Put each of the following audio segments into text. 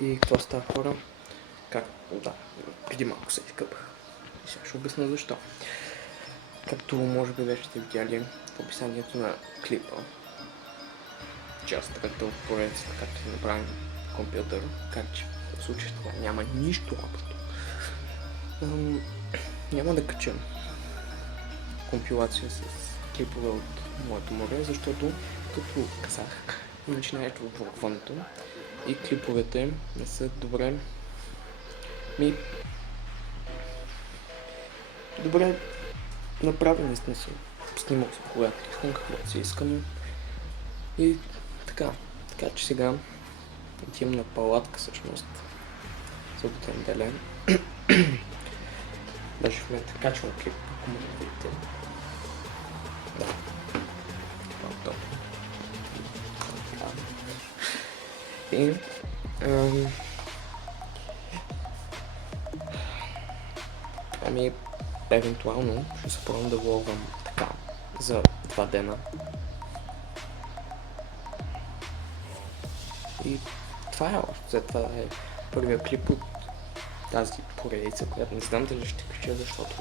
И какво става, хора? Как? Да, преди малко се изкъпах. И сега ще обясня защо. Както може би вече сте видяли в описанието на клипа, част трета от поредицата, както си направим компютър, как че в случая това няма нищо общо. Няма да кача компилация с клипове от моето море, защото, като казах, начинаят от влогването и клиповете не са добре добре направени, смисъл. Снимал съм когато искам, каквото си искам. И така че сега отивам на палатка всъщност. Събота неделя. Даже в момента качвам клип, ако може да видите. Да. Това е топ. И евентуално ще се пробвам да влогвам така за 2 дена. И това е още. След това е първия клип от тази поредица, която не знам дали ще кача, защото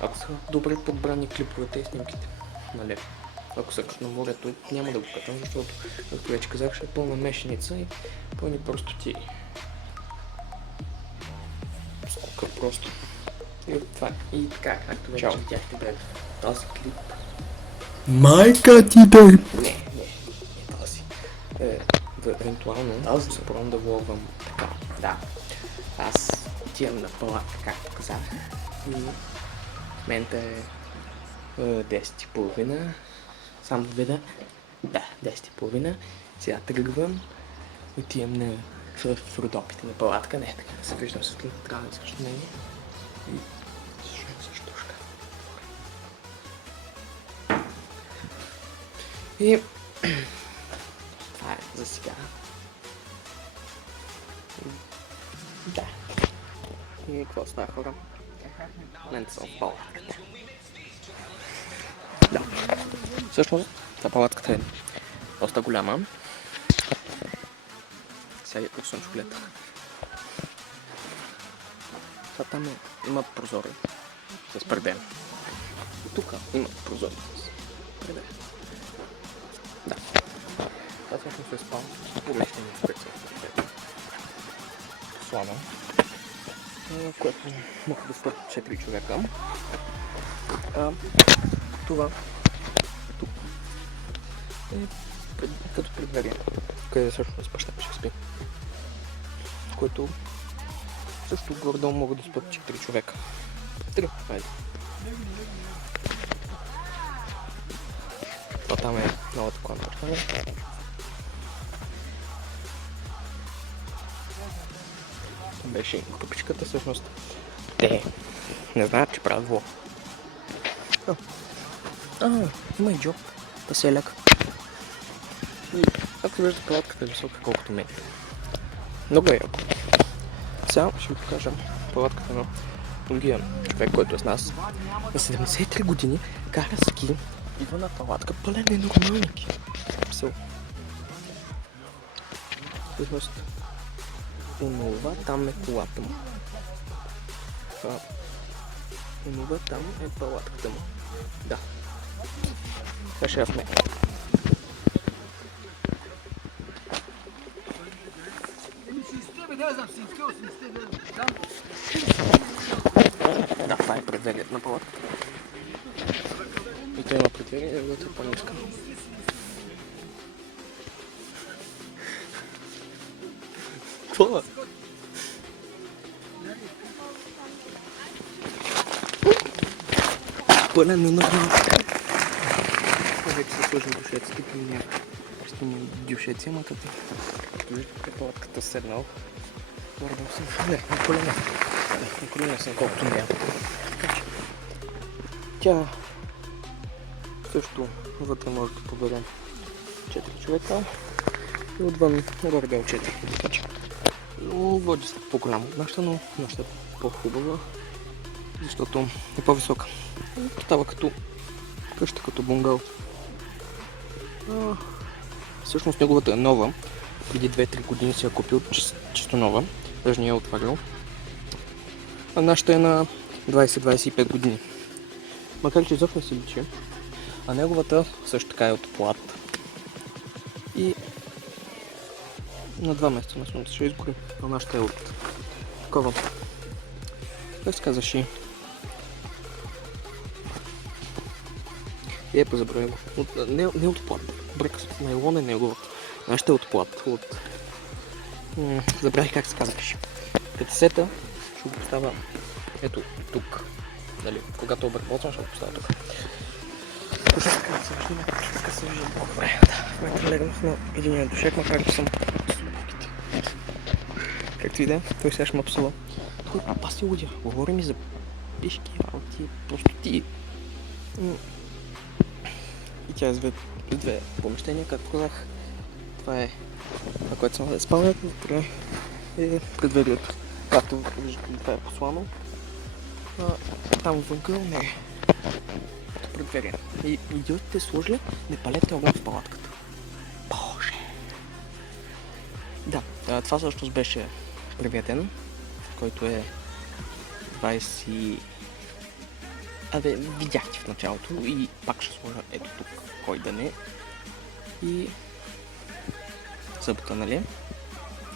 ако са добре подбрани клиповете и снимките, нали? Ако са като на морето, няма да го качам, защото, както вече казах, ще е пълна мешеница и пълни простоти. Скока просто. И това. И така, както вече видяхте, бе, този клип. Майка ти да... Не този. Евентуално се пробвам да влогвам така. Да. Аз отивам на палатка, както казах. И в момента е 10:30. Само да видя. Да, 10:30. Сега тръгвам. Отивам в Родопите на палатка. Не, така да се виждам светлината, трябва да също не. И също шка. И това е за сега. Да. И какво става, хора? В момента съм в палатката. Да. Всъщност, та палатката е доста голяма. Сега я пусвам школета. Това там има прозори с преден. И тук има прозори с преден. Да. Това всъщност е спал. Публични инспекции. Слава. Което могат да спят 4 човека. Това тук е като предверие, къде всъщност баща ще спи. Което също горе-долу могат да спят 4 човека. 3, хайде. А там е новата кладовка. Беше групичката, всъщност. Те не знаят, че правят влог. Има и джоб. Паселяк. И ако виждате, палатката е висока колкото мен. Много е яко. Сега ще ви покажа палатката на другия човек, който е с нас. На 73 години кара ски. Идва на палатка, пълен ненормалники. Всъщност, онова там е колата му. Онова там е палатката му. Да. Сега ще я вмея. Да, това е предверието на палатката. И той има предверие, да е по-ниска. Какво? Пълен на нормално. Вече се сложим дюшеците към някакъв. Ще има дюшеци, ама като виждате палатката седнал. Гордам съм. Не, на колена. На колена съм колкото не я. Тя също вътре може да победем 4 човека и отвън горе-долу 4. Така че води се по-голямо от нашата, но нашата е по-хубава, защото е по-висока. Става като къща, като бунгал. Всъщност неговата е нова, преди 2-3 години си я купил чисто нова. Даже не я отварял. А нашата е на 20-25 години. Макар че изобщо не се личи. А неговата също така е от плат. И на 2 месеца на слънце ще изгори. А нашата е от такова. Как се казваш и? Позабравя го. Не от плат. Брека с найлон е негова. Нашата е от плат. Забравих как се казваш. Петесета ще го поставя ето тук. Дали, когато обработвам, ще го поставя тук. Точно така се вижда, така се вижда по-добре. В момента легнах на единия душек, макар че съм слабоките. Както и да е, той сега ще ме псува. Той паси лудя, говори ми за пишки, работи, просто ти. И тя е с две помещения, както казах. Това е това, което съм да спалнят, е предверието. Както виждате, това е послано. Там вънка не е. Предверие. И идиотите сложили, не палете огън в палатката. Боже! Да, това също беше приведен, който е 20... видяхте в началото и пак ще сложа ето тук, кой да не. И... събота, нали?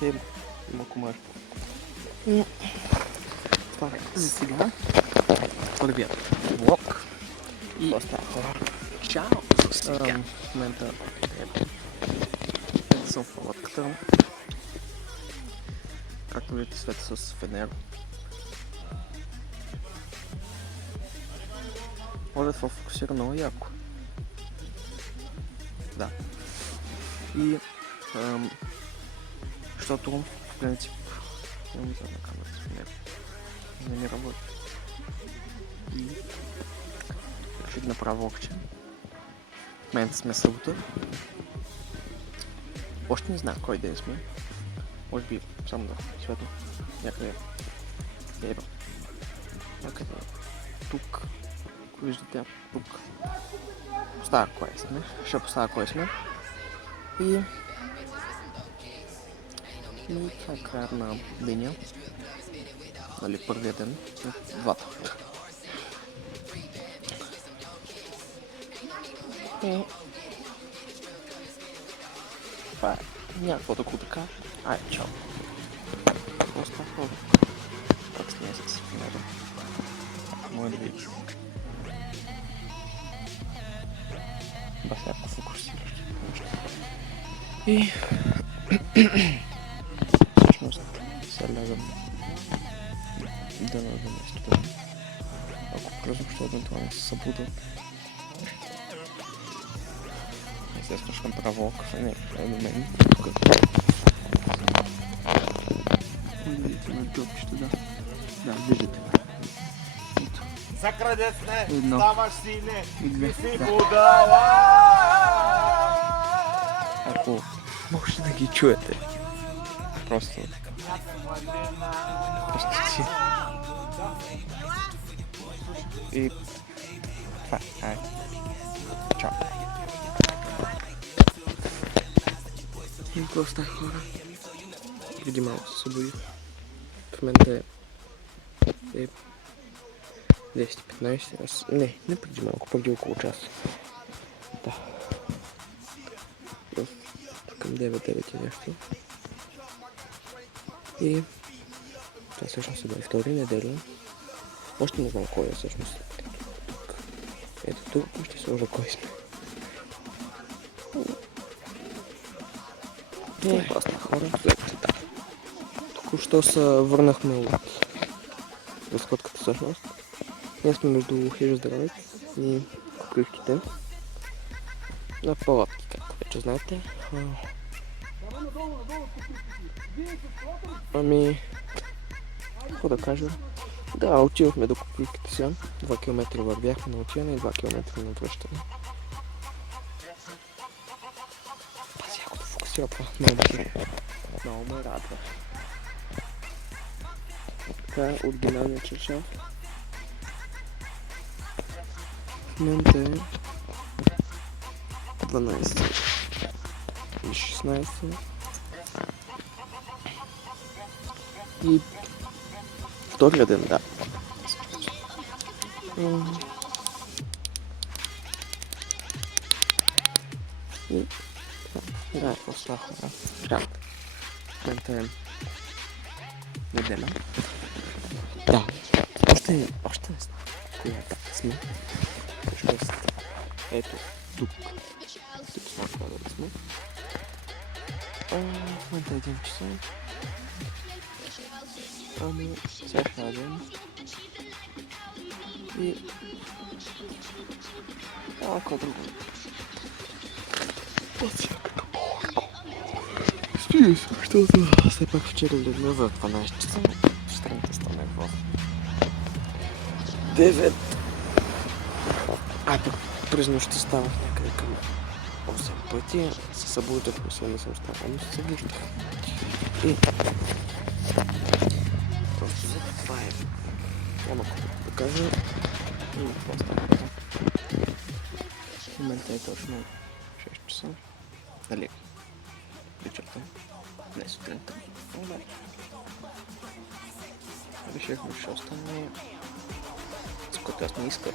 Те малко мъж. Това е за сега. Първият влог. И остава хора. Чао! В момента съм в палатката. Както видите, света с фенер. Може да фокусира много яко. Да. И защото в принцип не ми на камерата с фенер. Не ми работи. И реших да направя локче. В момента сме събота. Още не знам кой ден сме. Може би само да светло. Някъде. Ева. Някъде. Тук. Ако виждате, тук. Поставя кой сме. Ще поставя кой сме. И това е края на деня. Нали, първият ден. Двата. И това е някакво да го така. Чао. Остава хора. Пак с месец. Може да видиш. Басяко фокусираш. И всъщност се лягам да на мястото. Ако пръзно ще евентуално се събуда. Естествено ще направя влог. Не до мен. Видите на джобчето, да. Да, виждате. Закрадесне, Едно. ставаш сине, И две. и си Да. будала. Ако можете да ги чуете. Просто си. И това е. Чао. И какво става, хора? Преди малко се събудих. В момента е 10-15. Не преди малко, преди около час. Да. Към 9 и нещо. И това всъщност е 22 неделя. Още не знам кой е всъщност. Ето тук ще сложа кой сме. И баста хора, да. Току-що се върнахме от разходката всъщност. Ние сме между Хижа Здравец и Кукривките. На палатки, както вече знаете. Какво да кажа? Да, отивахме до Кукривките сега. 2 км вървяхме на отиване и 2 км на връщане. Пази, ако да фокусира това, много ме радва. Това е оригиналният чаршаф. В момента е 12 и 16. И втория ден, да. И да, какво става хора? Трябва. В момента е неделя. Да. Още не знам коя дата сме. Всъщност, ето тук. Тук сме трябва да сме. В момента е 1 часа. Ами, сега ще дадем. И... какво друго. Спи, защото все пак вчера легна в 12 часа. Сутринта стана в 9. Пък през нощта ставах някъде към 8 пъти. Се събудих, мисля, не съм ставал, но се събуждах. И... просто за това е. Няма какво да кажа. И какво става. В момента е точно 6 часа. Нали? Вечерта. Не сутринта. Решихме, че ще остане, с което аз не исках.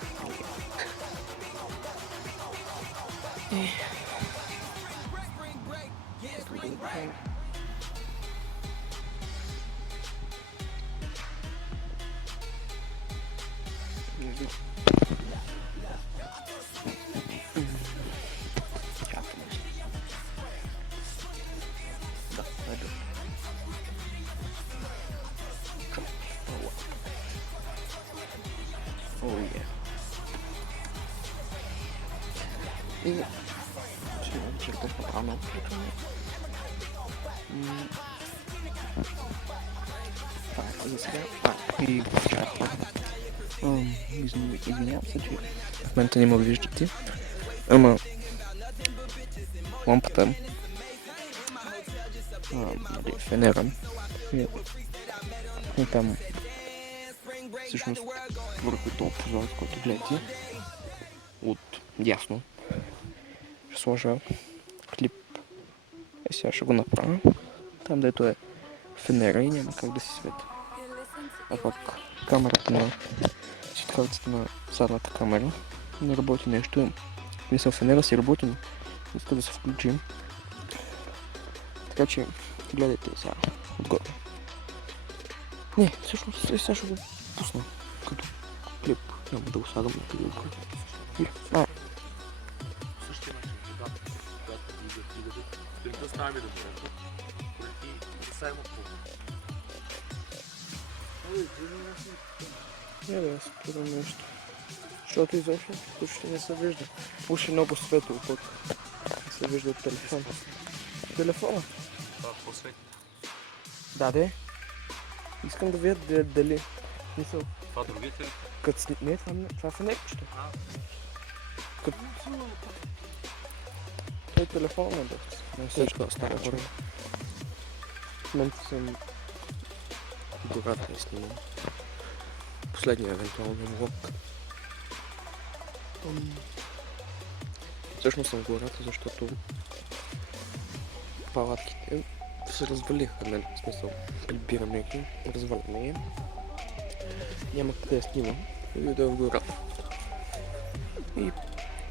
И ще вечерта направо много включване. Това е за сега. И извинявам се, че в момента не ме виждате. Ама лампата, фенера и там всъщност върху този прозорец, който гледате от дясно. Ще сложа клип. Сега ще го направя. Там, дето е фенера и няма как да си свети. А пак камерата на четвъртата на задната камера не работи нещо. Мисля, фенера си работи, но иска да се включим. Така че гледайте сега отгоре. Не, всъщност сега ще го пусна като клип. Няма да го слагам на къде отгоре. Да ставаме да бъдем. И сега има Не да спирам нещо. Защото изобщо почти не се вижда. Пуши много светло, пък не се вижда от телефона. Телефона? Това по-свети. Да, де. Искам да видя дали. Мисъл. Това другите ли? Не, това е фенерчето. Той телефона е доста. Не всичко става горе. В момента съм гората и снимам. Последния евентуално влог. Всъщност съм в гората, защото палатките се развалиха, нали? В смисъл, прибираме ги, разваляме ги. Няма къде да снимам и дойда в гората. И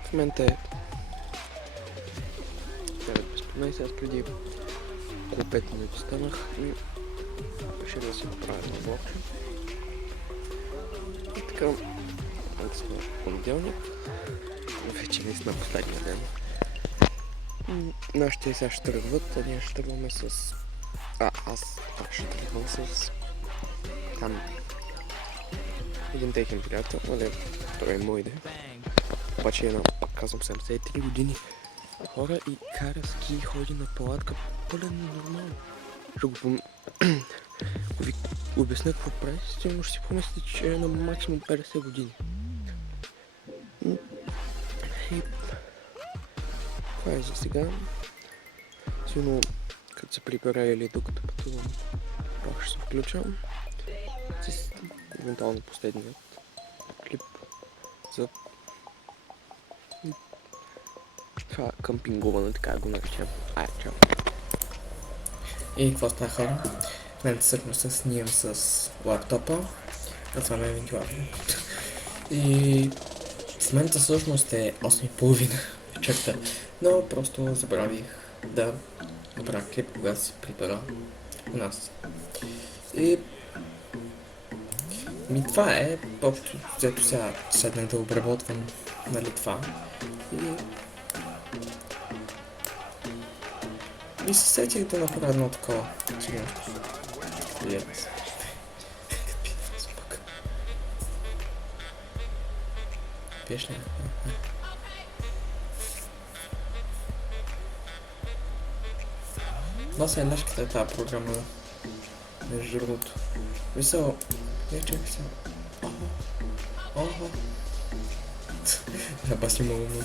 в момента е 9:15, аз преди около 5 минути станах и реших да си направя едно влогче. И така, да сме в понеделник, вече наистина последния ден. Нашите сега ще тръгват, а ние ще тръгваме с... аз пак ще тръгвам с... там... един техен приятел, нали, той е мой ден. Обаче пак казвам, 73 години хора и кара ски, ходи на палатка, пълен нормално. Ще го ви обясня какво прави, сигурно ще си помислите, че е на максимум 50 години. И това е за сега. Сигурно като се прибера или докато пътувам, пак ще се включвам с евентуално последният клип за това къмпингуване, така го наричам. Чао. И какво става, хора? мен всъщност се снимам с лаптопа, а това ме е главно. И в момента всъщност е 8:30 вечерта, но просто забравих да направя клип, когато се прибера у нас. И това е, общо взето сега седнах да обработвам, нали, това. И се сетих да направя едно такова. Сега. Гледам се. Пиеш ли? Доста е лешката е тази програма. Между другото. Висъл. Я чакай сега. Охо. Да, баси много муд.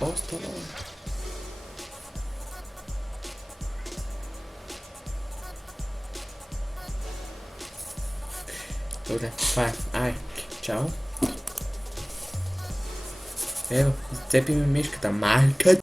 О, става. Добре, това е. Ай, чао. Ево, зацепи ми мишката, майка.